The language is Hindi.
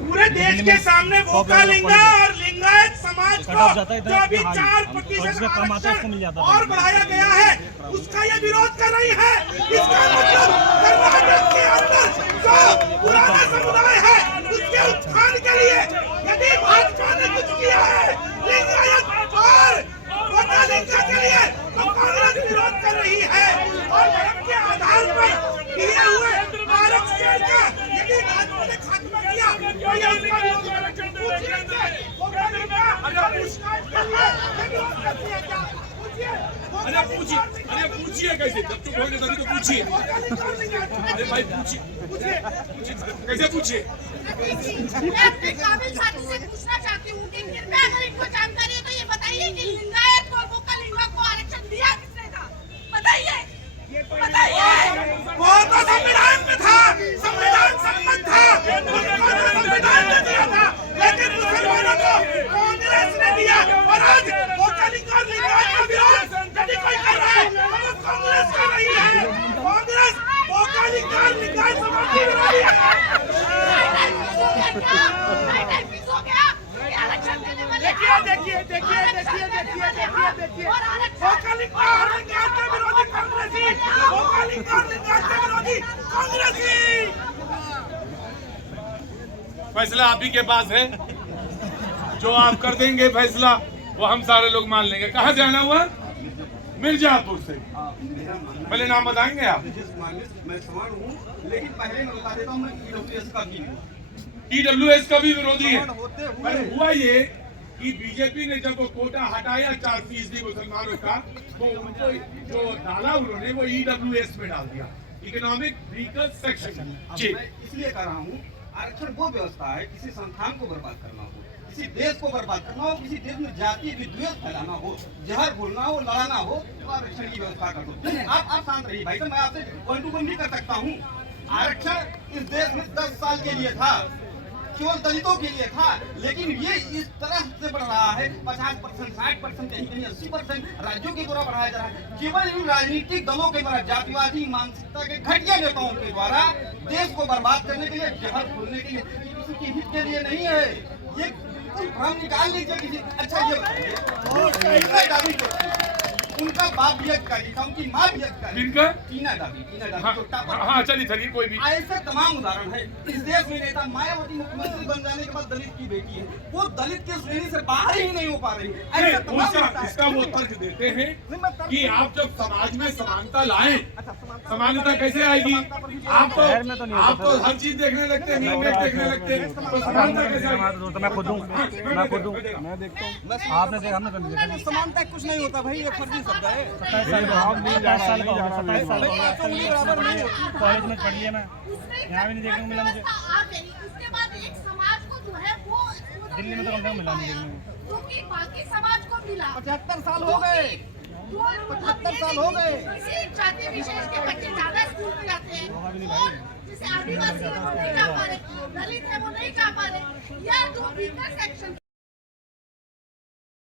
पूरे देश के सामने वोका लिंगा और लिंगायत समाज को जो अभी 4% और बढ़ाया गया है, उसका ये विरोध कर रही है। इसका मतलब कर्नाटक के अंदर जो पुराना समुदाय है उसके उत्थान के लिए यदि भाजपा ने कुछ किया है लिंगायत और वोका लिंगा के लिए, तो कांग्रेस विरोध कर रही है। और धर्म के आधार पर किए हुए आरक्षण का यदि भाजपा ने खात्मा किया तो ये उसका विरोध अरे पूछिए कैसे, जब चुप होंगे तभी तो पूछिए। अरे भाई पूछिए कैसे पूछिए। मैं अपने काबिल साथी से पूछना चाहती हूँ कि कृपया अगर इनको जानकारी है तो ये बताइए कि लिंगायत को और वोका लिंगा को आरक्षण दिया किसने था? बताइए बताइए। वो तो संविधान में था, संविधान सम्मत था, संविधान ने दिया था, लेकिन मुसलमानों को कांग्रेस ने दिया। और आज वोका लिंगा और लिंगायत का विरोध यदि कोई कर रहा है तो वो कांग्रेस कर रही है। कांग्रेस वोका लिंगा और लिंगायत समाज की विरोधी है। फैसला आप ही के पास है, जो आप कर देंगे फैसला वो हम सारे लोग मान लेंगे। कहाँ से आना हुआ? मिर्जापुर से। पहले नाम बताएंगे आप? मैं समान हूँ, लेकिन पहले मैं बता देता हूँ मैं ईडब्ल्यूएस का भी हूँ। ईडब्ल्यूएस का भी विरोधी है। पर हुआ ये कि बीजेपी ने जब वो कोटा हटाया 4% मुसलमानों का, तो उनको जो डाला उन्होंने वो ईडब्ल्यूएस में डाल दिया, इकोनॉमिक वीकर सेक्शन। जी मैं इसलिए कर रहा हूँ, आरक्षण वो व्यवस्था है किसी संस्थान को बर्बाद करना हो, किसी देश को बर्बाद करना हो, किसी देश में जाति विद्वेष फैलाना हो, जहर बोलना हो, लड़ाना हो, तो आरक्षण की व्यवस्था कर दो। आप शांत रहिए भाई साहब, मैं आपसे 1 to 1 भी कर सकता हूँ। आरक्षण इस देश में 10 साल के लिए था, केवल दलितों के लिए था, लेकिन ये इस तरह से बढ़ रहा है 50%, 60%, कहीं 80% राज्यों के द्वारा बढ़ाया जा रहा है। केवल इन राजनीतिक दलों के द्वारा, जातिवादी मानसिकता के घटिया नेताओं के द्वारा देश को बर्बाद करने के लिए, जहर खोलने के लिए, किसी के हित के लिए नहीं है। ये भ्रम निकाल लीजिए किसी। अच्छा ये बताइए, उनका बाप भी अधिकारी था, उनकी माँ भी अधिकारी। इनका टीना दादी हाँ चलिए चलिए कोई भी। ऐसे तमाम उदाहरण है। इस देश में नेता मायावती मुख्यमंत्री बन जाने के बाद दलित की बेटी है, वो दलित की श्रेणी से बाहर ही नहीं हो पा रही। ऐसे तमाम इसका वो तर्क देते हैं कि आप जब समाज में समानता लाएं, समानता कैसे आएगी? आप तो हर चीज देखने लगते हैं, देखने लगते हैं, तो समानता कैसे आएगी? मैं खुद हूँ, मैं देखता हूँ। आपने देखा, हमने कभी देखा नहीं। समानता कुछ नहीं होता भाई, ये फर्जी शब्द है। 27 साल का 27 साल कॉलेज में पढ़ी है मैं, यहाँ भी नहीं देखने को मिला मुझे। उसके बाद एक समाज को जो है वो दिल्ली में तो कम से कम मिला नहीं देखने को, क्योंकि बाकी समाज को मिला। 75 साल हो गए, 75 साल हो गए। किसी जाति विशेष के बच्चे ज्यादा स्कूल में जाते हैं, और जैसे आदिवासी है वो नहीं जा पा रहे, दलित है वो नहीं जा पा रहे, या जो वीकर सेक्शन